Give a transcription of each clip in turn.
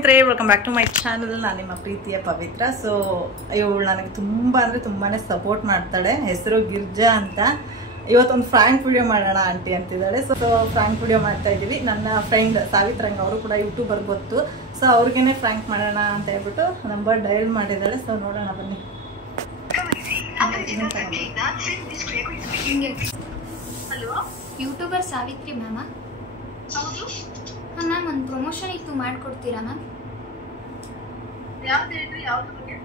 ಸ್ನೇಹಿತರೆ, welcome back to my channel. ನಾನು ನಿಮ್ಮ ಪ್ರೀತಿಯ ಪವಿತ್ರ. ಸೊ ಇವಳು ನನಗೆ ತುಂಬ ಅಂದರೆ ತುಂಬಾ ಸಪೋರ್ಟ್ ಮಾಡ್ತಾಳೆ. ಹೆಸರು ಗಿರ್ಜಾ ಅಂತ. ಇವತ್ತೊಂದು ಫ್ರ್ಯಾಂಕ್ ವಿಡಿಯೋ ಮಾಡೋಣ ಆಂಟಿ ಅಂತಿದ್ದಾಳೆ. ಸೊ ಫ್ರ್ಯಾಂಕ್ ವಿಡಿಯೋ ಮಾಡ್ತಾ ಇದ್ದೀವಿ. ನನ್ನ ಫ್ರೆಂಡ್ ಸಾವಿತ್ರಂಗ ಅವರು ಕೂಡ ಯೂಟ್ಯೂಬರ್ ಗೊತ್ತು. ಸೊ ಅವ್ರಿಗೇನೆ ಫ್ರ್ಯಾಂಕ್ ಮಾಡೋಣ ಅಂತ ಹೇಳ್ಬಿಟ್ಟು ನಂಬರ್ ಡಯಲ್ ಮಾಡಿದ್ದಾಳೆ. ಸೊ ನೋಡೋಣ ಬನ್ನಿ. Hello, YouTuber Savitri ma'am. ಹೌದು. ಮ್ಯಾಮ್ ಒಂದು ಪ್ರಮೋಷನ್ ಇತ್ತು, ಮಾಡ್ಕೊಡ್ತೀರಾ ಮ್ಯಾಮ್? ಯಾವ್ದು ಹೇಳ್ರಿ, ಯಾವ್ದು ಬಗ್ಗೆ?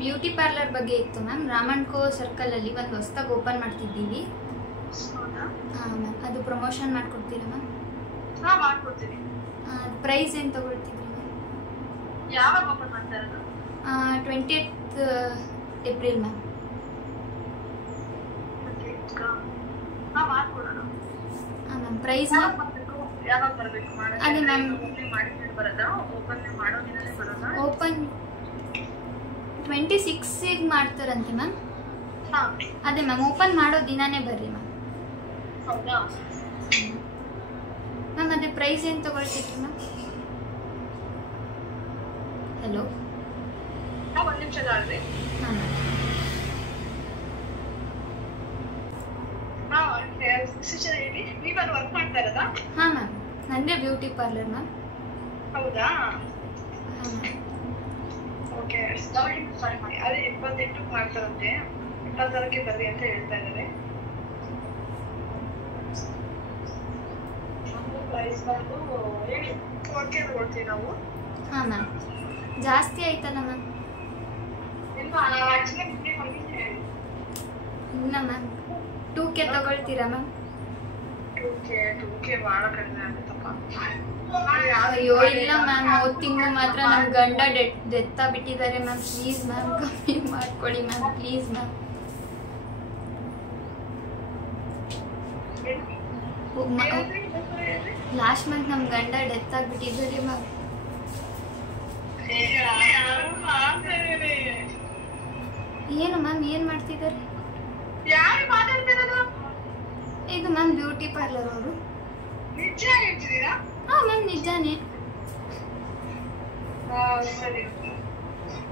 ಬ್ಯೂಟಿ ಪಾರ್ಲರ್ ಬಗ್ಗೆ ಇತ್ತು ಮ್ಯಾಮ್. ರಾಮಣ್ಕೋ ಸರ್ಕಲಲ್ಲಿ ಒಂದು ಹೊಸದಾಗಿ ಓಪನ್ ಮಾಡ್ತಿದ್ದೀವಿ. ಹೌದಾ? ಹಾಂ ಮ್ಯಾಮ್, ಅದು ಪ್ರಮೋಷನ್ ಮಾಡ್ಕೊಡ್ತೀರಾ ಮ್ಯಾಮ್? ಹಾ, ಮಾಡ್ಕೊಡ್ತೀನಿ. ಪ್ರೈಸ್ ಏನು ತೊಗೊಳ್ತಿದ್ರಿ ಮ್ಯಾಮ್? ಯಾವಾಗ ಓಪನ್ ಮಾಡ್ತಾ ಇರೋದು? 20th April ma'am. ಹಾ, ಮಾಡ್ಕೊಡೋಣ. ಹಾಂ ಮ್ಯಾಮ್, ಪ್ರೈಸ್ ಮ್ಯಾಮ್? ಯಾವಾಗ ಬರಬೇಕು? ಅದೇ ಮ್ಯಾಮ್, ಮಾಡಿ ಬರೋದಾ? ಓಪನ್ ಮಾಡೋ ದಿನನೇ ಬರೋದಾ? ಓಪನ್ 26ಗೆ ಮಾಡ್ತಾರಂತೆ ಮ್ಯಾಮ್. ಹಾ, ಅದೇ ಮ್ಯಾಮ್, ಓಪನ್ ಮಾಡೋ ದಿನಾನೇ ಬರ್ರಿ ಮ್ಯಾಮ್. ಹೌದಾ? ಮ್ಯಾಮ್ ಅದೇ ಪ್ರೈಸ್ ಏನು ತೊಗೊಳ್ತಿದ್ರಿ ಮ್ಯಾಮ್? ಹಲೋ, ಹಾ, ಒಂದು ನಿಮಿಷ ಆಡ್ರಿ. ಹಾಂ ಮ್ಯಾಮ್. ಹಾ, ಹೇಳಿ. ನೀವಲ್ಲಿ ವರ್ಕ್ ಮಾಡ್ತಾ ಇರೋದಾ? ಹಾಂ ಮ್ಯಾಮ್, ನಂದೇ ಬ್ಯೂಟಿ ಪಾರ್ಲರ್ ಮ್ಯಾಮ್. ಹೌದಾ? ಹಾಂ ಮ್ಯಾಮ್. ಓಕೆ, ಸ್ಟಾರ್ಟಿಂಗ್ ಸ್ಟಾರ್ಟ್ ಮಾಡಿ. ಅದೇ 28ಕ್ಕೆ ಮಾಡ್ತಾರಂತೆ. 26ಕ್ಕೆ ಬರ್ರಿ ಅಂತ ಹೇಳ್ತಾ ಇದ್ದಾರೆ. ಪ್ರೈಸ್ ಬಂದು ಹೇಳಿ. ಓಕೆ ಕೊಡ್ತೀವಿ ನಾವು. ಹಾಂ ಮ್ಯಾಮ್, ಜಾಸ್ತಿ ಆಯ್ತಲ್ಲ ಮ್ಯಾಮ್? ಇಲ್ಲ ಮ್ಯಾಮ್, 2K ತೊಗೊಳ್ತೀರಾ ಮ್ಯಾಮ್? 2K ಭಾಳ ಕಡಿಮೆ ಆಗುತ್ತಪ್ಪ. ಅಯ್ಯೋ ಇಲ್ಲ ಮ್ಯಾಮ್, ಹೋದ ತಿಂಗಳು ಮಾತ್ರ ನಮ್ಮ ಗಂಡ ಡೆತ್ ಬಿಟ್ಟಿದ್ದಾರೆ ಮ್ಯಾಮ್. ಪ್ಲೀಸ್ ಮ್ಯಾಮ್, ಕಮ್ಮಿ ಮಾಡ್ಕೊಳ್ಳಿ ma'am, please ma'am. Last month ನಮ್ಮ ಗಂಡ ಡೆತ್ ಆಗಿಬಿಟ್ಟಿದ್ದಾರೆ ಮ್ಯಾಮ್. ಏನು ಮ್ಯಾಮ್, ಏನು ಮಾಡ್ತಿದ್ದಾರೆ? ಯಾರು ಮಾತಾಡ್ತಿರೋದು? ಇದು ಮ್ಯಾಮ್ ಬ್ಯೂಟಿ ಪಾರ್ಲರ್ ಅವರು. ನಿಜ ಹೇಳ್ತಿದ್ದೀರಾ? ಹಾಂ ಮ್ಯಾಮ್, ನಿಜಾನೇ. ಸರಿ,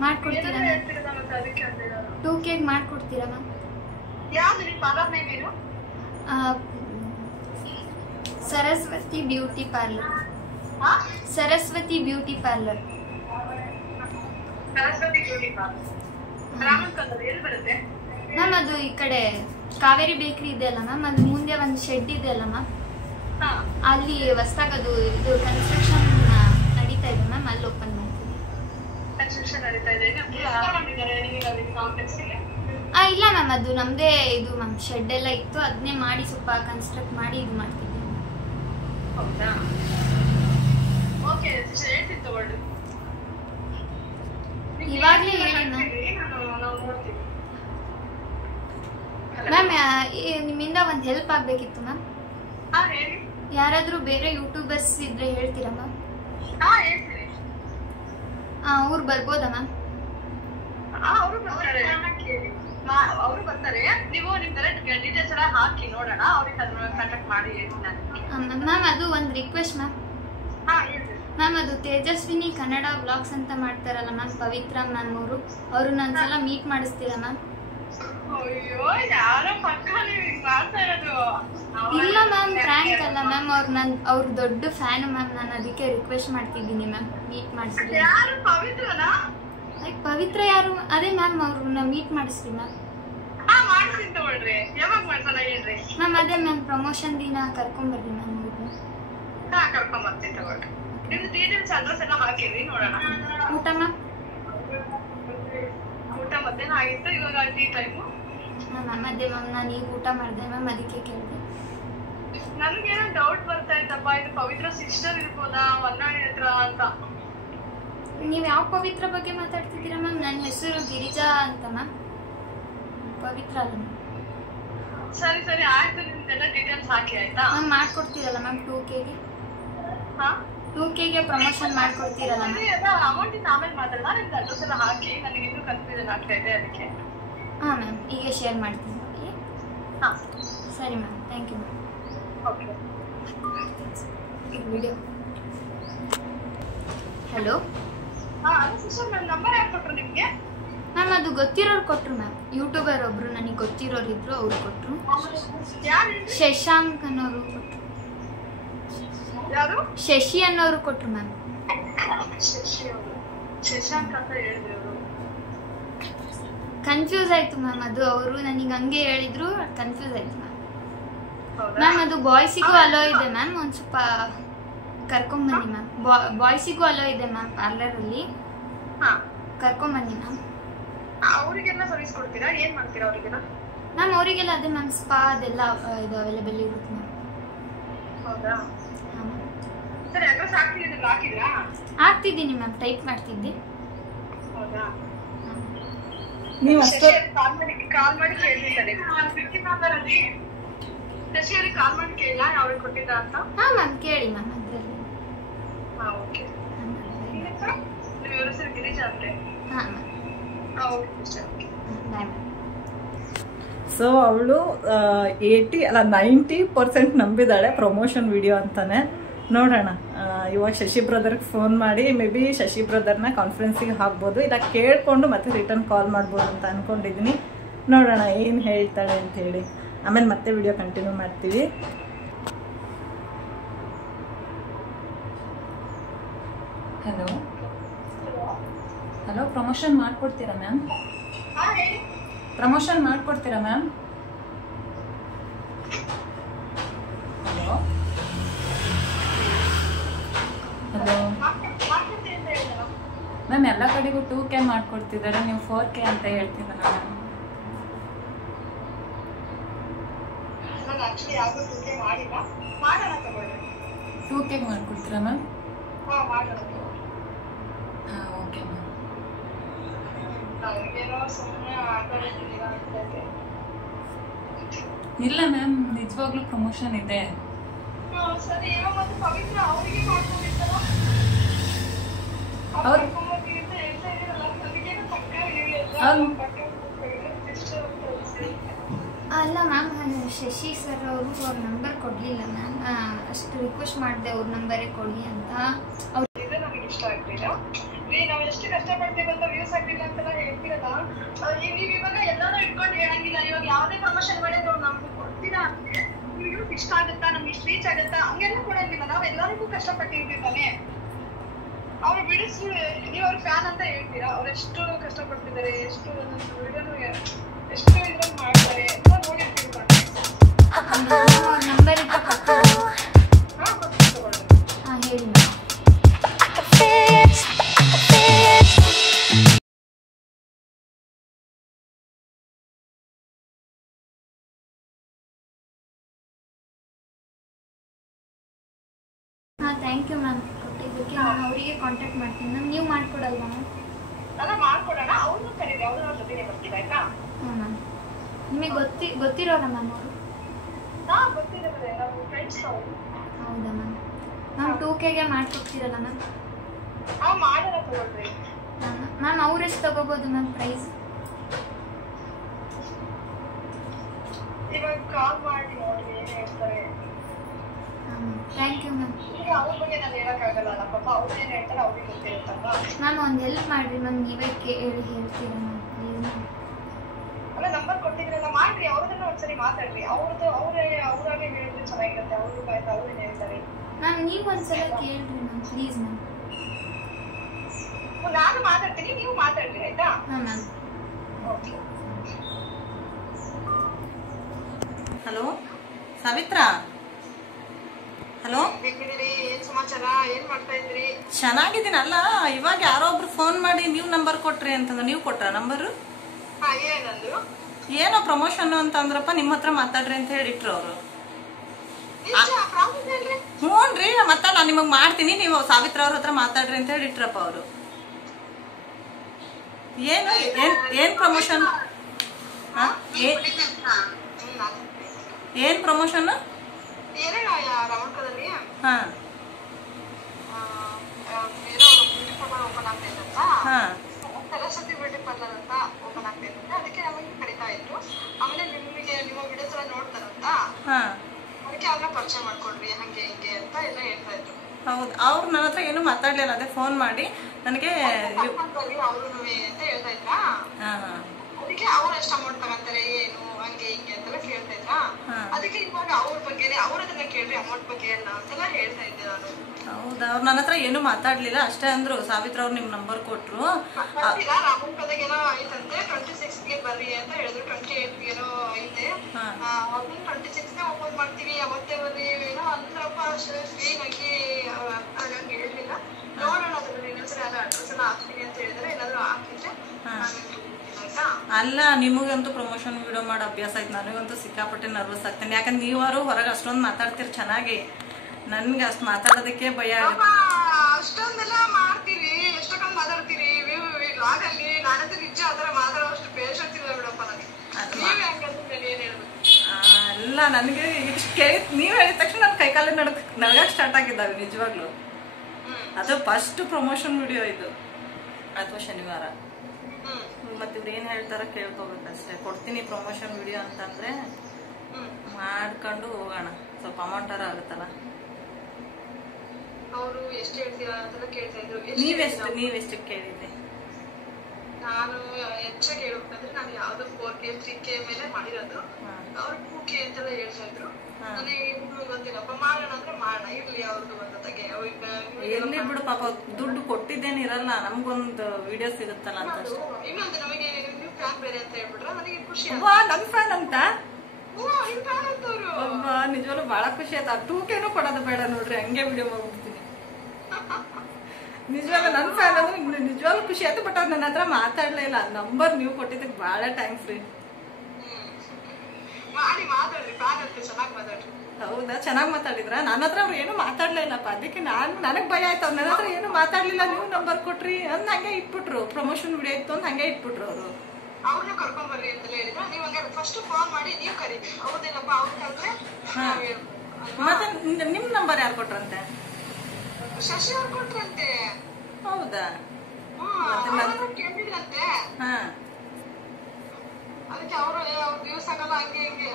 ಮಾಡ್ಕೊಡ್ತೀರಾ ಮ್ಯಾಮ್? ಹೇಳ್ತಿರೋದ ಮತ್ತೆ ಅದಕ್ಕೆ ಅಂತ ಹೇಳೋದು. 2Kಗೆ ಮಾಡ್ಕೊಡ್ತೀರಾ ಮ್ಯಾಮ್? ಯಾವ್ದು ನಿಮ್ಮ ಪಾರ್ಲರ್ ನೇಮ್ ಏನು? Saraswati beauty parlour. ಹಾ, Saraswati beauty parlour. Saraswati beauty parlour. ರಾಮನ್ಕಲ್ ಎಲ್ಲಿ ಬರುತ್ತೆ? ಮ್ಯಾಮ್ ಅದು ಈ ಕಡೆ ಕಾವೇರಿ ಬೇಕ್ರಿ ಇದೆ ಅಲ್ಲ ಮ್ಯಾಮ್, ಅದು ಮುಂದೆ ಒಂದು ಶೆಡ್ ಇದೆ ಅಲ್ಲ ಮ್ಯಾಮ್, ಹಾ, ಅಲ್ಲಿ ಹೊಸ್ದಾಗಿ ಅದು ಇದು ಕನ್ಸ್ಟ್ರಕ್ಷನ್ ನಡೀತಾ ಇದೆ ಮ್ಯಾಮ್, ಅಲ್ಲಿ ಓಪನ್ ಮಾಡ್ತೀವಿ. ಕನ್ಸ್ಟ್ರಕ್ಷನ್ ನಡೀತಾ ಇದೆ. ಕಾಂಪ್ಲೆಕ್ಸ್ ಇದೆ. ಇಲ್ಲ ಮ್ಯಾಮ್, ಅದು ನಮ್ಮದೇ ಇದು ಮ್ಯಾಮ್, ಶೆಡ್ ಎಲ್ಲ ಇತ್ತು, ಅದನ್ನೇ ಮಾಡಿ ಸ್ವಲ್ಪ ಕನ್ಸ್ಟ್ರಕ್ಟ್ ಮಾಡಿ ಇದು ಮಾಡ್ತಿದ್ದೀವಿ. ಹೌದಾ? ಓಕೆ, ಹೇಳ್ತೀನಿ ತಗೊಳ್ಳಿ. ಇವಾಗಲೇ ಹೇಳಿ ಮ್ಯಾಮ್. ನಾವು ನೋಡ್ತೀವಿ. ಮ್ಯಾಮ್ ನಿಮ್ಮಿಂದ ಒಂದು ಹೆಲ್ಪ್ ಆಗಬೇಕಿತ್ತು ಮ್ಯಾಮ್. ಹಾ, ಹೇಳಿ. ಯಾರಾದರೂ ಬೇರೆ ಯೂಟ್ಯೂಬರ್ಸ್ ಇದ್ರೆ ಹೇಳ್ತೀರಾ ಮ್ಯಾಮ್? ಹಾ, ಹೇಳ್ತೀನಿ. ಅವ್ರು ಬರ್ಬೋದಾ ಮ್ಯಾಮ್? ಅವರು ಬರ್ತಾರೆ. ಅವರು ಬರ್ತಾರೆ. ನೀವು ನಿಮ್ದೆಲ್ಲ ಡೀಟೇಲ್ಸ್ ಎಲ್ಲ ಹಾಕಿ ನೋಡೋಣ. ಅವ್ರಿಗೆ ಕಾಂಟ್ಯಾಕ್ಟ್ ಮಾಡಿ ಹೇಳಿ ನಾನು. ಮ್ಯಾಮ್ ಅದು ಒಂದು ರಿಕ್ವೆಸ್ಟ್ ಮ್ಯಾಮ್. ಹಾ, ಹೇಳಿ. ಮ್ಯಾಮ್ ಅದು ತೇಜಸ್ವಿನಿ ಕನ್ನಡ ವ್ಲಾಗ್ಸ್ ಅಂತ ಮಾಡ್ತಾರಲ್ಲ ಮ್ಯಾಮ್, ಪವಿತ್ರ ಮ್ಯಾಮ್ ಅವ್ರನ್ನ ಒಂದ್ಸಲ ಮೀಟ್ ಮಾಡಿಸ್ತೀರಾ ಮ್ಯಾಮ್? ಅಯ್ಯೋ, ಯಾರ ಪಕ್ಕ ನೀವು ಹಿಂಗ್ ಮಾಡ್ತಾ ಇರೋದು? ಇಲ್ಲ ಮ್ಯಾಮ್, ಫ್ರ್ಯಾಂಕ್ ಅಲ್ಲ ಮ್ಯಾಮ್, ಅವ್ರ ದೊಡ್ಡ ಫ್ಯಾನು ಮ್ಯಾಮ್. ನಾನು ಅದಕ್ಕೆ ರಿಕ್ವೆಸ್ಟ್ ಮಾಡ್ತಿದ್ದೀನಿ ಮ್ಯಾಮ್, ಮೀಟ್ ಮಾಡಿಸ್ರಿ. ಯಾರು? ಪವಿತ್ರನಾ? ಪವಿತ್ರ ಯಾರು? ಅದೇ ಮ್ಯಾಮ್, ಅವ್ರನ್ನ ಮೀಟ್ ಮಾಡಿಸ್ರಿ ಮ್ಯಾಮ್. ಹಾ, ಮಾಡ್ತೀನಿ ತಗೊಳ್ರಿ. ಯಾವಾಗ ಮಾಡ್ಸಲ್ಲ ಹೇಳ್ರಿ. ಮ್ಯಾಮ್ ಅದೇ ಮ್ಯಾಮ್, ಪ್ರಮೋಷನ್ ದಿನ ಕರ್ಕೊಂಬರ್ರಿ ಮ್ಯಾಮ್ ಅವ್ರನ್ನ. ಹಾ, ಕರ್ಕೊಂಬರ್ತೀನಿ ತಗೊಳ್ರಿ. ನಿಮ್ದು ಡೀಟೇಲ್ಸ್ ಅಡ್ರೆಸ್ ಎಲ್ಲ ಹಾಕಿರಿ, ನೋಡೋಣ. ಊಟ ಮ್ಯಾಮ್? ಊಟ ಮಧ್ಯಾಹ್ನ ಆಗಿತ್ತು, ಇವಾಗ ಟೀ ಟೈಮು. ಹಾಂ ಮ್ಯಾಮ್, ಅದೇ ಮ್ಯಾಮ್, ನಾನು ಈಗ ಊಟ ಮಾಡಿದೆ ಮ್ಯಾಮ್, ಅದಕ್ಕೆ ಕೇಳಿದೆ. ನನ್ಗೇನೋ ಡೌಟ್ ಬರ್ತಾ ಇತ್ತಪ್ಪ, ಇದು ಪವಿತ್ರ ಸಿಸ್ಟರ್ ಇರ್ಬೋದಾ ಹೊನ್ನಾಳಿ ಹತ್ರ ಅಂತ. ನೀವು ಯಾವ ಪವಿತ್ರ ಬಗ್ಗೆ ಮಾತಾಡ್ತಿದ್ದೀರಾ ಮ್ಯಾಮ್? ನನ್ನ ಹೆಸರು ಗಿರಿಜಾ ಅಂತ ಮ್ಯಾಮ್, ಪವಿತ್ರ ಅಲ್ಲ ಮ್ಯಾಮ್. ಸರಿ ಸರಿ, ಆಯ್ತು. ನಿಮ್ದೆಲ್ಲ ಡೀಟೇಲ್ಸ್ ಹಾಕಿ ಆಯ್ತಾ? Ma'am ಮಾಡ್ಕೊಡ್ತೀರಲ್ಲ ma'am? 2Kಗೆ ಹಾ, 2Kಗೆ ಪ್ರಮೋಷನ್ ಮಾಡ್ಕೊಡ್ತೀರಲ್ಲ ಮ್ಯಾಮ್? ಅಮೌಂಟ್ ಇಂದ ಆಮೇಲೆ ಮಾತಾಡೋಣ. ನಿಮ್ದು ಅಡ್ರೆಸ್ ಎಲ್ಲ ಹಾಕಿ, ನನಗೆ ಇನ್ನೂ ಕನ್ಫ್ಯೂಷನ್ ಆಗ್ತಾ ಇದೆ ಅದಕ್ಕೆ. ಹಾಂ ಮ್ಯಾಮ್, ಈಗ ಶೇರ್ ಮಾಡ್ತೀನಿ. ಓಕೆ, ಹಾಂ ಸರಿ ma'am, thank you ma'am. Okay. Video hello sister ನನ್ನ ನಂಬರ್ ಯಾರು ಕೊಟ್ರು ನಿಮ್ಗೆ? ಮ್ಯಾಮ್ ಅದು ಗೊತ್ತಿರೋರು ಕೊಟ್ರು ಮ್ಯಾಮ್. ಯೂಟ್ಯೂಬರ್ ಒಬ್ರು ನನಗೆ ಗೊತ್ತಿರೋರು ಇದ್ರು, ಅವ್ರು ಕೊಟ್ರು. ಶಶಾಂಕ್ ಅನ್ನೋರು ಕೊಟ್ರು. ಯಾರು? ಶಶಿ ಅನ್ನೋರು ಕೊಟ್ರು ಮ್ಯಾಮ್. ಶಶಾಂಕ್ ಅಂತ ಹೇಳಿದ್ರು. ಕನ್ಫ್ಯೂಸ್ ಆಯ್ತು ಮ್ಯಾಮ್. ಅದು ಅವರು ನನಗೆ ಹಂಗೆ ಹೇಳಿದ್ರು, ಕನ್ಫ್ಯೂಸ್ ಆಯ್ತು ಮ್ಯಾಮ್. ಮ್ಯಾಮ್ ಅದು ಬಾಯ್ಸಿಗೂ ಅಲೋ ಇದೆ ಮ್ಯಾಮ್. ಒಂದು ಸ್ವಲ್ಪ ಕರ್ಕೊಂಬನ್ನಿ ಮ್ಯಾಮ್. ಬಾಯ್ಸಿಗೂ ಅಲೋ ಇದೆ ಮ್ಯಾಮ್ ಪಾರ್ಲರಲ್ಲಿ. ಕರ್ಕೊಂಬನ್ನಿ ಮ್ಯಾಮ್. ಅವರಿಗೆಲ್ಲ ಸರ್ವಿಸ್ ಕೊಡ್ತೀರಾ? ಏನ್ ಮಾಡ್ತೀರಾ ಅವರಿಗೆಲ್ಲ? ಮ್ಯಾಮ್ ಅವರಿಗೆಲ್ಲ ಅದೇ ಮ್ಯಾಮ್, ಸ್ಪಾ ಅದೆಲ್ಲ ಇದು ಅವೈಲೇಬಲ್ ಇರುತ್ತೆ ಮ್ಯಾಮ್. ಹೌದಾ? ಹಾಂ ಮ್ಯಾಮ್. ಸರಿ, ಅಡ್ರೆಸ್ ಹಾಕಿದ್ರಾ? ಹಾಕ್ತಿದ್ದೀನಿ ಮ್ಯಾಮ್, ಟೈಪ್ ಮಾಡ್ತಿದ್ದೆ. ಹೌದಾ? ನೀವು ಅಷ್ಟೇ ಕಾಲ್ ಮಾಡಿ ಕೇಳಿದ್ದಾರೆ. ಶಶಿಯಲ್ಲಿ ಕಾಲ್ ಮಾಡಿ ಕೇಳ ಅವ್ರಿಗೆ ಕೊಟ್ಟಿದ್ದ ಅಂತ. ಹಾಂ ಮ್ಯಾಮ್, ಕೇಳಿ ಮ್ಯಾಮ್ ಅದರಲ್ಲಿ. ಹಾಂ, ಓಕೆ. ನೀವು ಹೆಸರು ಗಿರಿಜಾ ಅಂತೆ. ಹಾಂ ಮ್ಯಾಮ್. ಹಾಂ, okay sister. Bye ma'am. So ಅವಳು 90% ನಂಬಿದಾಳೆ ಪ್ರಮೋಷನ್ ವಿಡಿಯೋ ಅಂತಾನೆ. ನೋಡೋಣ, ಇವಾಗ ಶಶಿ ಬ್ರದರ್ಗೆ ಫೋನ್ ಮಾಡಿ ಮೇ ಬಿ ಶಶಿ ಬ್ರದರ್ನ ಕಾನ್ಫರೆನ್ಸಿಗೆ ಹಾಕ್ಬೋದು, ಇಲ್ಲ ಕೇಳಿಕೊಂಡು ಮತ್ತೆ ರಿಟರ್ನ್ ಕಾಲ್ ಮಾಡ್ಬೋದು ಅಂತ ಅಂದ್ಕೊಂಡಿದ್ದೀನಿ. ನೋಡೋಣ ಏನು ಹೇಳ್ತಾಳೆ ಅಂಥೇಳಿ. ಆಮೇಲೆ ಮತ್ತೆ ವಿಡಿಯೋ ಕಂಟಿನ್ಯೂ ಮಾಡ್ತೀವಿ. ಹಲೋ ಹಲೋ, ಪ್ರಮೋಷನ್ ಮಾಡಿಕೊಡ್ತೀರಾ ಮ್ಯಾಮ್? ಪ್ರಮೋಷನ್ ಮಾಡಿಕೊಡ್ತೀರಾ ಮ್ಯಾಮ್? ಹಲೋ ಹಲೋ ಮ್ಯಾಮ್, ಎಲ್ಲ ಕಡೆಗೂ 2K ಮಾಡಿಕೊಡ್ತಿದ್ದಾರೆ, ನೀವು 4K ಅಂತ ಹೇಳ್ತೀರಲ್ಲ ಮ್ಯಾಮ್? ಆಕ್ಚುಲಿ ಯಾವುದು 2K ಮಾಡಿಲ್ಲ, ಮಾಡೋಣ ತಗೊಳ್ಳಿ. 2K ಮಾಡಿಕೊಡ್ತೀರಾ ಮ್ಯಾಮ್? ಹಾಂ, ಮಾಡೋಣ. ಹಾಂ, ಓಕೆ ಮ್ಯಾಮ್. ನನಗೇನೋ ಸುಮ್ಮನೆ ಆಟಾಡ್ತಿದ್ದೀರಾ ಅಂತ. ಇಲ್ಲ ಮ್ಯಾಮ್, ನಿಜವಾಗ್ಲೂ ಪ್ರಮೋಷನ್ ಇದೆ. ಸರಿ, ಏನೋ ಮತ್ತೆ ಪವಿತ್ರ ಅವರಿಗೆ ಮಾಡ್ಕೊಂಡಿರ್ತಾರ. ಅಲ್ಲ ಮ್ಯಾಮ್, ಶಶಿ ಸರ್ ಅವರು ಅವ್ರ ನಂಬರ್ ಕೊಡಲಿಲ್ಲ ಮ್ಯಾಮ್. ಅಷ್ಟು ರಿಕ್ವೆಸ್ಟ್ ಮಾಡಿದೆ ಅವ್ರ ನಂಬರೇ ಕೊಡಿ ಅಂತ. ಅವ್ರು ಇದು ನಮಗೆ ಇಷ್ಟ ಆಗ್ತಿಲ್ಲ. ನಾವು ಎಷ್ಟು ಕಷ್ಟಪಡ್ತೀವಿ ಅಂತ ವ್ಯೂಸ್ ಆಗ್ತಿಲ್ಲ ಅಂತೆಲ್ಲ ಹೇಳ್ತಿರಲ್ಲ. ನೀವು ಇವಾಗ ಎಲ್ಲಾನು ಇಟ್ಕೊಂಡು ಹೇಳಂಗಿಲ್ಲ. ಇವಾಗ ಯಾವುದೇ ಪ್ರಮೋಷನ್ ಮಾಡಿದ್ರು ನಮ್ಗೆ ಕೊಡ್ತೀರಾ ಅಂದ್ರೆ ವ್ಯೂಸ್ ಇಷ್ಟ ಆಗುತ್ತಾ, ನಮ್ಗೆ ಇಷ್ಟ ರೀಚ್ ಆಗುತ್ತಾ, ಹಂಗೆಲ್ಲ ಕೊಡಂಗಿಲ್ಲ. ನಾವು ಎಲ್ಲರಿಗೂ ಕಷ್ಟಪಟ್ಟಿರ್ತೀವಿ ತಾನೆ. ಅವ್ರು ಬಿಡಿಸಿ ನೀವು ಅವ್ರ ಫ್ಯಾನ್ ಅಂತ ಹೇಳ್ತೀರಾ. ಅವ್ರು ಎಷ್ಟು ಕಷ್ಟಪಡ್ತಿದ್ದಾರೆ, ಎಷ್ಟು ವಿಡಿಯೋನು ಎಷ್ಟು ಇದ್ರಲ್ಲಿ ಮಾಡ್ತಾರೆ ಅಂತ ನೋಡಿರ್ತೀವಿ ತಾನೆ. ಅವ್ರ ನಂಬರ್ ಇದ್ದ ಕೊಟ್ಟು. ಹಾಂ, ಕೊಟ್ಟು ತಗೊಳ್ಳಿ. ಹಾಂ, ಹೇಳಿ ಮ್ಯಾಮ್. ಹಾಂ, ಥ್ಯಾಂಕ್ ಯು ಮ್ಯಾಮ್ ಕೊಟ್ಟಿದ್ದಕ್ಕೆ. ನಾನು ಅವರಿಗೆ ಕಾಂಟ್ಯಾಕ್ಟ್ ಮಾಡ್ತೀನಿ ಮ್ಯಾಮ್. ನೀವು ಮಾಡಿಕೊಡಲ್ವಾ ಮ್ಯಾಮ್? ಅಲ್ಲ, ಮಾಡ್ಕೊಡೋಣ. ಅವ್ರನ್ನೂ ಕರೀರಿ, ಅವ್ರು ಅವ್ರ ಜೊತೆಗೆ ಬರ್ತೀರಾ, ಆಯ್ತಾ? ಹಾಂ ಮ್ಯಾಮ್. ನಿಮಗೆ ಗೊತ್ತಿರೋರ ಮ್ಯಾಮ್ ಅವರು? ಹಾಂ, ಗೊತ್ತಿದ್ದಾರೆ, ನಮ್ಮ ಫ್ರೆಂಡ್ಸ್ ಅವರು. ಹೌದಾ ಮ್ಯಾಮ್? ಮ್ಯಾಮ್ 2Kಗೆ ಮಾಡ್ಕೊಡ್ತೀರಲ್ಲ ಮ್ಯಾಮ್? ಹಾಂ, ಮಾಡೋಣ ತಗೊಳ್ರಿ. ಮ್ಯಾಮ್ ಅವ್ರೆಷ್ಟು ತಗೋಬೋದು ಮ್ಯಾಮ್ ಪ್ರೈಸ್? ಇವಾಗ ಕಾಲ್ ಮಾಡಿ ನೋಡಿ ಏನು ಹೇಳ್ತಾರೆ. ಹಾಂ ಮ್ಯಾಮ್, ಥ್ಯಾಂಕ್ ಯು ಮ್ಯಾಮ್. ಈಗ ಅವ್ರ ಬಗ್ಗೆ ನಾನು ಹೇಳೋಕ್ಕಾಗಲ್ಲ ಅಲ್ಲ ಪಾಪ. ಅವ್ರು ಏನು ಹೇಳ್ತಾರೆ ಅವ್ರಿಗೆ ಗೊತ್ತಿರುತ್ತಲ್ವಾ. ಮ್ಯಾಮ್ ಒಂದು ಹೆಲ್ಪ್ ಮಾಡಿರಿ ಮ್ಯಾಮ್, ನೀವೇ ಹೇಳ್ತೀರಾ ಮ್ಯಾಮ್ ಪ್ಲೀಸ್ ಮ್ಯಾಮ್. ಅಲ್ಲ, ನಂಬರ್ ಕೊಟ್ಟಿದ್ರಲ್ಲ, ಮಾಡ್ರಿ. ಅವ್ರದನ್ನ ಒಂದ್ಸರಿ ಮಾತಾಡ್ರಿ. ಅವರಾಗೆ ಹೇಳಿದ್ರೆ ಚೆನ್ನಾಗಿರುತ್ತೆ. ಅವ್ರಿಗೆ ಆಯ್ತು, ಅವ್ರೇನು ಹೇಳ್ತಾರೆ. ಮ್ಯಾಮ್ ನೀವು ಒಂದ್ಸಲ ಕೇಳ್ರಿ ಮ್ಯಾಮ್ ಪ್ಲೀಸ್ ಮ್ಯಾಮ್. ನಾನು ಮಾತಾಡ್ತೀನಿ, ನೀವು ಮಾತಾಡ್ರಿ, ಆಯ್ತಾ? ಹಾಂ ಮ್ಯಾಮ್. ಓಕೆ. ಹಲೋ ಸಾವಿತ್ರಾ. ಹಲೋ, ಹೇಗಿದ್ದೀರಿ? ಏನ್ ಸಮಾಚಾರ? ಏನ್ ಮಾಡ್ತಾ ಇದ್ರಿ? ಚೆನ್ನಾಗಿದ್ದೀನಲ್ಲ. ಇವಾಗ ಯಾರೋ ಒಬ್ರು ಫೋನ್ ಮಾಡಿ ನೀವು ನಂಬರ್ ಕೊಟ್ರಿ ಅಂತಂದ್ರೆ, ನೀವು ಕೊಟ್ರ ನಂಬರು? ಏನಂದ್ರು? ಏನೋ ಪ್ರಮೋಷನ್ ಅಂತ ಅಂದ್ರಪ್ಪ, ನಿಮ್ಮ ಹತ್ರ ಮಾತಾಡ್ರಿ ಅಂತ ಹೇಳಿಟ್ರು ಅವರು. ಹ್ಞೂನ್ರಿ, ಮತ್ತೆ ನಾನು ನಿಮಗೆ ಮಾಡ್ತೀನಿ, ನೀವು ಸಾವಿತ್ರ ಅವ್ರ ಹತ್ರ ಮಾತಾಡ್ರಿ ಅಂತ ಹೇಳಿಟ್ರಪ್ಪ ಅವರು. ಏನು ಏನ್ ಪ್ರಮೋಷನ್? ಏನ್ ಪ್ರಮೋಷನ್? ರಮಣಕದಲ್ಲಿ ಹಾ ಓಪನ್ ಆಗ್ತೈತಂತ. ಸರಸ್ವತಿ ಬ್ಯೂಟಿ ಪಾರ್ಲರ್ ಅಂತ ಓಪನ್ ಆಗ್ತೈತಂತ. ಅದಕ್ಕೆ ನಮಗೆ ಕರೀತಾ ಇದ್ರು. ಆಮೇಲೆ ನಿಮಗೆ ನಿಮ್ಮ ವಿಡಿಯೋಸ್ ಎಲ್ಲ ನೋಡ್ತಾರಂತ. ಅದಕ್ಕೆ ಅವ್ರನ್ನ ಪರಿಚಯ ಮಾಡ್ಕೊಂಡ್ರಿ, ಹಂಗೆ ಹಿಂಗೆ ಅಂತ ಎಲ್ಲ ಹೇಳ್ತಾ ಇದ್ರು. ಹೌದು, ಅವ್ರು ನನ್ನ ಹತ್ರ ಏನು ಮಾತಾಡ್ಲಿಲ್ಲ. ಅದೇ ಫೋನ್ ಮಾಡಿ ನನಗೆ ಅಂತ ಹೇಳ್ತಾ ಇದ್ರಾ, ಅದಕ್ಕೆ ಅವ್ರು ಎಷ್ಟು ಅಮೌಂಟ್ ತಗೊಂತಾರೆ ಏನು ಹಂಗೆ ಹಿಂಗೆ ಅಂತೆಲ್ಲ ಕೇಳ್ತಾ ಇದ್ರಾ. ಅದಕ್ಕೆ ಇವಾಗ ಅವ್ರ ಬಗ್ಗೆ ಅವ್ರದನ್ನ ಕೇಳ್ರಿ, ಅಮೌಂಟ್ ಬಗ್ಗೆ ಎಲ್ಲ ಅಂತೆಲ್ಲ ಹೇಳ್ತಾ ಇದ್ದೆ ನಾನು. ಹೌದಾ, ಅವ್ರು ನನ್ನ ಹತ್ರ ಏನು ಮಾತಾಡ್ಲಿಲ್ಲ, ಅಷ್ಟೇ ಅಂದ್ರು. ಸಾವಿತ್ರ ಅವ್ರು ನಿಮ್ ನಂಬರ್ ಕೊಟ್ರು. ಅಮೌಂಟ್ ಬದಗೇನೋ ಐತಂತೆ, 26ಗೆ ಬರ್ರಿ ಅಂತ ಹೇಳಿದ್ರು. 28ಗೆನೋ ಐತೆ, ಅದನ್ನ 26ನೇ ಓಪನ್ ಮಾಡ್ತೀವಿ, ಅವತ್ತೇ ಬರ್ರಿ ಏನೋ ಅಂದ್ರಪ್ಪ. ಕ್ಲೀನಾಗಿ ಹಂಗೆ ಹೇಳಿಲ್ಲ. ನೋಡೋಣ ಅದ್ರಲ್ಲಿ ಇನ್ನೊಂದ್ಸರಿ ಯಾರು ಅಡ್ರೆಸ್ ಎಲ್ಲ ಹಾಕ್ತೀನಿ ಅಂತ ಹೇಳಿದ್ರೆ ಏನಾದ್ರು ಹಾಕಿದ್ರೆ ಅಲ್ಲ. ನಿಮಗಂತೂ ಪ್ರಮೋಷನ್ ವಿಡಿಯೋ ಮಾಡೋ ಅಭ್ಯಾಸ ಆಯ್ತು, ನನಗಂತೂ ಸಿಕ್ಕಾಪಟ್ಟೆ ನರ್ವಸ್ ಆಗ್ತೇನೆ. ಯಾಕಂದ್ರೆ ನೀವಾರು ಹೊರಗೆ ಅಷ್ಟೊಂದು ಮಾತಾಡ್ತೀರಿ ಚೆನ್ನಾಗಿ, ನನ್ಗೆ ಅಷ್ಟು ಮಾತಾಡೋದಕ್ಕೆ ಭಯ ಆಗುತ್ತೆ. ಅಷ್ಟೊಂದೆಲ್ಲ ಮಾಡ್ತೀವಿ, ಎಷ್ಟೊಂದು ಮಾತಾಡ್ತೀರಿ ಲಾಗಲ್ಲಿ. ನಾನಂತೂ ನಿಜ ಆತರ ಮಾತಾಡೋಷ್ಟು ಪೇಷನ್ಸ್ ಇಲ್ಲ ಬಿಡಪ್ಪ ನನಗೆ. ನೀವೇ ಹಂಗಂದ್ರೆ ಏನ್ ಹೇಳ್ಬೇಕು? ಅಲ್ಲ, ನನಗೆ ಇಷ್ಟು ಕೇಳಿ ನೀವ್ ಹೇಳಿದ ತಕ್ಷಣ ನನ್ನ ಕೈಕಾಲ ನಡ್ಗಕ್ ಸ್ಟಾರ್ಟ್ ಆಗಿದ್ದಾವೆ ನಿಜವಾಗ್ಲು. ಅದು ಫಸ್ಟ್ ಪ್ರಮೋಷನ್ ವಿಡಿಯೋ ಇದು, ಅಥವಾ ಶನಿವಾರ. ಮತ್ತೆ ಇವ್ರು ಏನ್ ಹೇಳ್ತಾರ ಕೇಳ್ಕೋಬೇಕಷ್ಟೇ. ಕೊಡ್ತೀನಿ ಪ್ರಮೋಷನ್ ವಿಡಿಯೋ ಅಂತಂದ್ರೆ ಮಾಡ್ಕೊಂಡು ಹೋಗೋಣ, ಸ್ವಲ್ಪ ಅಮೌಂಟ್ ಆಗುತ್ತಲ್ಲ. ಅವರು ಎಷ್ಟು ಹೇಳ್ತೀರಾ ಅಂತೆಲ್ಲ ಕೇಳ್ತಾ ಇದ್ರು. ನೀವೆಷ್ಟು ಕೇಳಿದ್ದೆ? ನಾನು ಹೆಚ್ಚಾಗಿ ಹೇಳ್ಬೇಕಂದ್ರೆ ನಾನು ಯಾವ್ದು 4K 3K ಮೇಲೆ ಮಾಡಿರೋದು. ಅವ್ರು 2K ಅಂತೆಲ್ಲ ಹೇಳ್ತಾ ಇದ್ರು. ನನಗೆ ಗೊತ್ತಿಲ್ಲಪ್ಪ, ಮಾಡೋಣ ಅಂದ್ರೆ ಮಾಡೋಣ, ಇರ್ಲಿ ಅವ್ರದ್ದು ಬಂದದಾಗೆ. ಎಲ್ಲಿ ಬಿಡು ಪಾಪ, ದುಡ್ಡು ಕೊಟ್ಟಿದ್ದೇನಿರಲ್ಲ, ನಮ್ಗೊಂದು ವಿಡಿಯೋ ಸಿಗುತ್ತಲ್ಲ ಅಂತ. ಇನ್ನೊಂದು ನಮಗೆ ನೀವು ಫ್ಯಾನ್ ಬೇರೆ ಅಂತ ಹೇಳ್ಬಿಟ್ರೆ ನನಗೆ ಖುಷಿ. ನನ್ ಫ್ಯಾನ್ ಅಂತ ನಿಜವಾಗ್ಲೂ ಬಹಳ ಖುಷಿ ಆಯ್ತು. 2Kನೂ ಕೊಡೋದು ಬೇಡ ನೋಡ್ರಿ, ಹಂಗೆ ವಿಡಿಯೋ ಮಾಡ್ಬಿಡ್ತೀನಿ. ನಿಜವಾಗ್ಲೂ ನನ್ ಫ್ಯಾನ್ ಅಂದ್ರೆ ನಿಜವಾಗ್ಲೂ ಖುಷಿ ಆಯ್ತು. ಬಟ್ ಅವ್ರು ನನ್ನ ಹತ್ರ ಮಾತಾಡ್ಲೇ ಇಲ್ಲ. ನಂಬರ್ ನೀವು ಕೊಟ್ಟಿದ್ದಕ್ಕೆ ಬಹಳ ಥ್ಯಾಂಕ್ಸ್ ರೀ. ಹೌದಾ, ಚೆನ್ನಾಗ್ ಮಾತಾಡಿದ್ರ? ನನ್ನ ಹತ್ರ ಅವ್ರು ಏನು ಮಾತಾಡ್ಲೇ ಇಲ್ಲಪ್ಪ, ಅದಕ್ಕೆ ನನಗ್ ಭಯ ಆಯ್ತು. ಅವ್ರು ನನ್ನ ಹತ್ರ ಏನು ಮಾತಾಡ್ಲಿಲ್ಲ, ನೀವು ನಂಬರ್ ಕೊಟ್ರಿ ಅಂದ್ ಹಂಗೆ ಇಟ್ಬಿಟ್ರು. ಪ್ರಮೋಷನ್ ವಿಡಿಯೋ ಇತ್ತು ಅಂತ ಹಂಗೆ ಇಟ್ಬಿಟ್ರು ಅವರು. ಅವ್ರನ್ನ ಕರ್ಕೊಂಡ್ ಬರ್ರಿ ಅಂತ ಹೇಳಿದ್ರೆ ನೀವು ಹಂಗೆ ಫಸ್ಟ್ ಫೋನ್ ಮಾಡಿ ನೀವು ಕರೀಬೇಕು. ಹೌದೇನಪ್ಪ, ಅವ್ರ ಕಲ್ತ್ರೆ ಮತ್ತೆ ನಿಮ್ ನಂಬರ್ ಯಾರು ಕೊಟ್ರಂತೆ? ಶಶಿ ಅವ್ರು ಕೊಟ್ರಂತೆ. ಹೌದಾ? ಕೇಳಿದ್ರಂತೆ. ಅದಕ್ಕೆ ಅವರು ಯೂಸ್ ಆಗಲ್ಲ ಹಂಗೆ ಹಿಂಗೆ.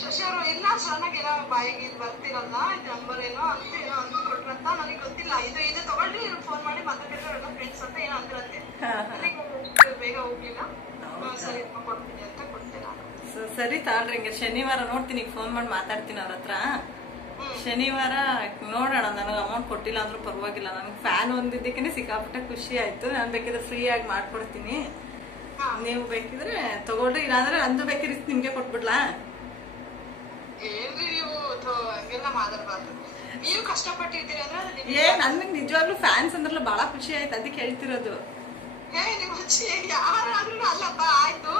ಶಶಿ ಅವರು ಇಲ್ಲ ಚೆನ್ನಾಗಿರೋ ಬಾಯಿಗೆ ಬರ್ತಿರಲ್ಲ, ನಂಬರ್ ಏನೋ ಅಂತೇನೋ ಅಂತ ಕೊಟ್ರಂತ. ನನಗೆ ಗೊತ್ತಿಲ್ಲ. ಇದು ತಗೊಳ್ಳಿ, ಫೋನ್ ಮಾಡಿ ಮಾತಾಡಿದ್ರೆ ಫ್ರೆಂಡ್ಸ್ ಅಂತ ಏನೋ ಅಂದ್ರಂತೆ. ನನಗೆ ಬೇಗ ಹೋಗ್ಲಿಲ್ಲ. ಸರಿ ಕೊಡ್ತೀನಿ ಅಂತ ಕೊಡ್ತೆ ನಾನು. ಸರಿ ತಾಳ್ರಿ, ಹಂಗೆ ಶನಿವಾರ ನೋಡ್ತೀನಿ, ಫೋನ್ ಮಾಡಿ ಮಾತಾಡ್ತೀನಿ ಅವ್ರ ಹತ್ರ. ಶನಿವಾರ ನೋಡೋಣ. ನನಗೆ ಅಮೌಂಟ್ ಕೊಟ್ಟಿಲ್ಲ ಅಂದ್ರೂ ಪರವಾಗಿಲ್ಲ, ನನಗೆ ಫ್ಯಾನ್ ಒಂದಿದ್ದಕ್ಕೆ ಸಿಕ್ಕಾಪಟ್ಟೆ ಖುಷಿ ಆಯ್ತು. ನಾನು ಬೇಕಿದ್ರೆ ಫ್ರೀ ಆಗಿ ಮಾಡ್ಕೊಡ್ತೀನಿ, ನೀವು ಬೇಕಿದ್ರೆ ತಗೊಳ್ರಿ. ಇಲ್ಲಾಂದ್ರೆ ನಂದು ಬೇಕಿದ್ರೆ ನಿಮ್ಗೆ ಕೊಟ್ಬಿಡ್ಲಾ? ಏನ್ರಿ ನೀವು ಹಂಗೆಲ್ಲ ಮಾತಾಡ್ಬಾರ್ದು. ನೀವು ಕಷ್ಟಪಟ್ಟಿರ್ತೀರಿ ಅಂದ್ರೆ ನನ್ಗೆ ನಿಜವಾಗ್ಲೂ ಫ್ಯಾನ್ಸ್ ಅಂದ್ರಲ್ಲ ಬಹಳ ಖುಷಿ ಆಯ್ತು, ಅದಕ್ಕೆ ಹೇಳ್ತಿರೋದು. ಯಾರಾದ್ರೂ ಅಲ್ಲಪ್ಪ, ಆಯ್ತು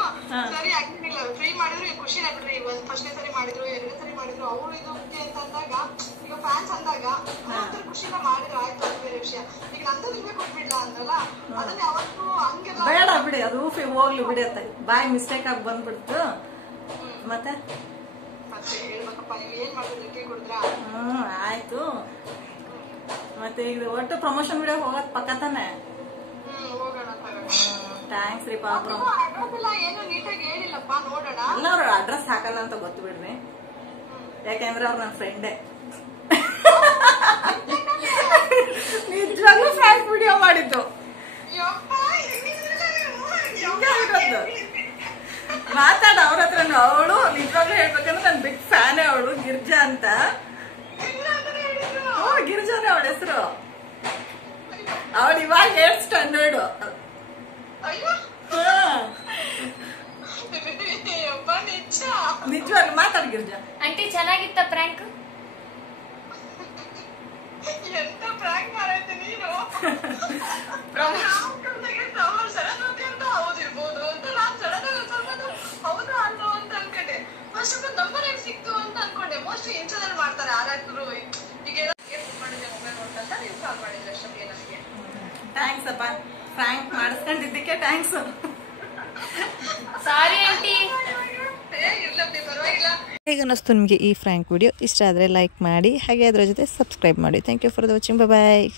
ಸರಿ ಆಗಿಲ್ಲ. ಫ್ರೀ ಮಾಡಿದ್ರು ಖುಷಿನ ಬಿಡ್ರಿ. ಒಂದ್ ಫಸ್ಟ್ನೇ ಸರಿ ಮಾಡಿದ್ರು, ಎರಡನೇ ಸರಿ ಮಾಡಿದ್ರು. ಅವ್ರು ಇದು ಅಂತ ಅಂದಾಗ, ಈಗ ಫ್ಯಾನ್ಸ್ ಅಂದಾಗ ಖುಷಿನ ಮಾಡಿದ್ರು, ಆಯ್ತು, ಅದು ಬೇರೆ ವಿಷಯ. ಈಗ ನಂದು ನಿಮ್ಗೆ ಕೊಟ್ಬಿಡ್ಲಾ ಅಂದ್ರಲ್ಲ, ಅದನ್ನ ಯಾವತ್ತು ಹಂಗೆಲ್ಲ ಬೇಡ ಬಿಡಿ, ಅದು ಹೋಗ್ಲಿ ಬಿಡಿ ಅಂತ ಬಾಯ್ ಮಿಸ್ಟೇಕ್ ಆಗಿ ಬಂದ್ಬಿಡ್ತು. ಮತ್ತೆ ಹೇಳ್ಬೇಕಪ್ಪ, ನೀವ್ ಏನ್ ಮಾಡಿದ್ರು ಟೀ ಕುಡಿದ್ರ? ಆಯ್ತು. ಮತ್ತೆ ಈಗ ಒಟ್ಟು ಪ್ರಮೋಷನ್ ವಿಡಿಯೋ ಹೋಗೋದ್ ಪಕ್ಕ ತಾನೆ? ಥ್ಯಾಂಕ್ಸ್ ರೀ ಪಾಪ. ಏನು ನೀಟಾಗಿ ಹೇಳಿಲ್ಲಪ್ಪ, ನೋಡೋಣ. ಅಲ್ಲ, ಅವ್ರ ಅಡ್ರೆಸ್ ಹಾಕಲ್ಲ ಅಂತ ಗೊತ್ತು ಬಿಡ್ರಿ, ಯಾಕೆಂದ್ರೆ ಅವ್ರು ನನ್ನ ಫ್ರೆಂಡೇ. ನಿಜವಾಗ್ಲೂ ಫ್ಯಾನ್ ವಿಡಿಯೋ ಮಾಡಿದ್ದು. ಮಾತಾಡ ಅವ್ರ ಹತ್ರ. ಅವಳು ನಿಜವಾಗ್ಲೂ ಹೇಳ್ಬೇಕಂದ್ರೆ ನನ್ ಬಿಗ್ ಫ್ಯಾನೇ ಅವಳು, ಗಿರ್ಜಾ ಅಂತ. ಗಿರ್ಜಾನೇ ಅವಳ ಹೆಸರು. ಅವಳು ಇವಾಗ 8th ಸ್ಟ್ಯಾಂಡರ್ಡ್. ನಿಜವಾಗ್ಲೂ ಮಾತಾಡ ಗಿರ್ಜಾ. ಆಂಟಿ ಚೆನ್ನಾಗಿತ್ತ ಪ್ರಾಂಕ್? ಎಂತ ಪ್ರಾಂಕ್ ಮಾಡೈತೆ ನೀನು? ಹೌದಿರ್ಬೋದು ಅಂತ ನಾನ್ ಸಡನ್ ಹೌದಾ ಅಲ್ಲೋ ಅಂತ ಅನ್ಕೊಂಡೆ. ಫಸ್ಟ್ ನಂಬರ್ ಹೇಗೆ ಸಿಕ್ತು ಅಂತ ಅನ್ಕೊಂಡೆ. ಮೋಸ್ಟ್ಲಿ ಇನ್ಸ್ಟಾದಲ್ಲಿ ಮಾಡ್ತಾರೆ ಯಾರಾದ್ರೂ. ಈಗ ಮಾಡಿದ್ರೆ ಮೊಬೈಲ್ ನೋಡ್ತಂತ ನೀವು ಕಾಲ್ ಮಾಡಿದ್ರೆ ಅಷ್ಟೊತ್ತಿಗೆ ನನಗೆ. ಥ್ಯಾಂಕ್ಸ್ ಅಪ್ಪ, ಫ್ರಾಂಕ್ ಮಾಡಿಸ್ಕೊಂಡಿದ್ದಕ್ಕೆ ಥ್ಯಾಂಕ್ಸ್. Sorry aunty. ಹೇಗೆ ಅನ್ನಿಸ್ತು ನಿಮಗೆ ಈ ಫ್ರಾಂಕ್ ವಿಡಿಯೋ? ಇಷ್ಟ ಆದರೆ ಲೈಕ್ ಮಾಡಿ, ಹಾಗೆ ಅದರ ಜೊತೆ ಸಬ್ಸ್ಕ್ರೈಬ್ ಮಾಡಿ. Thank you for the watching. Bye.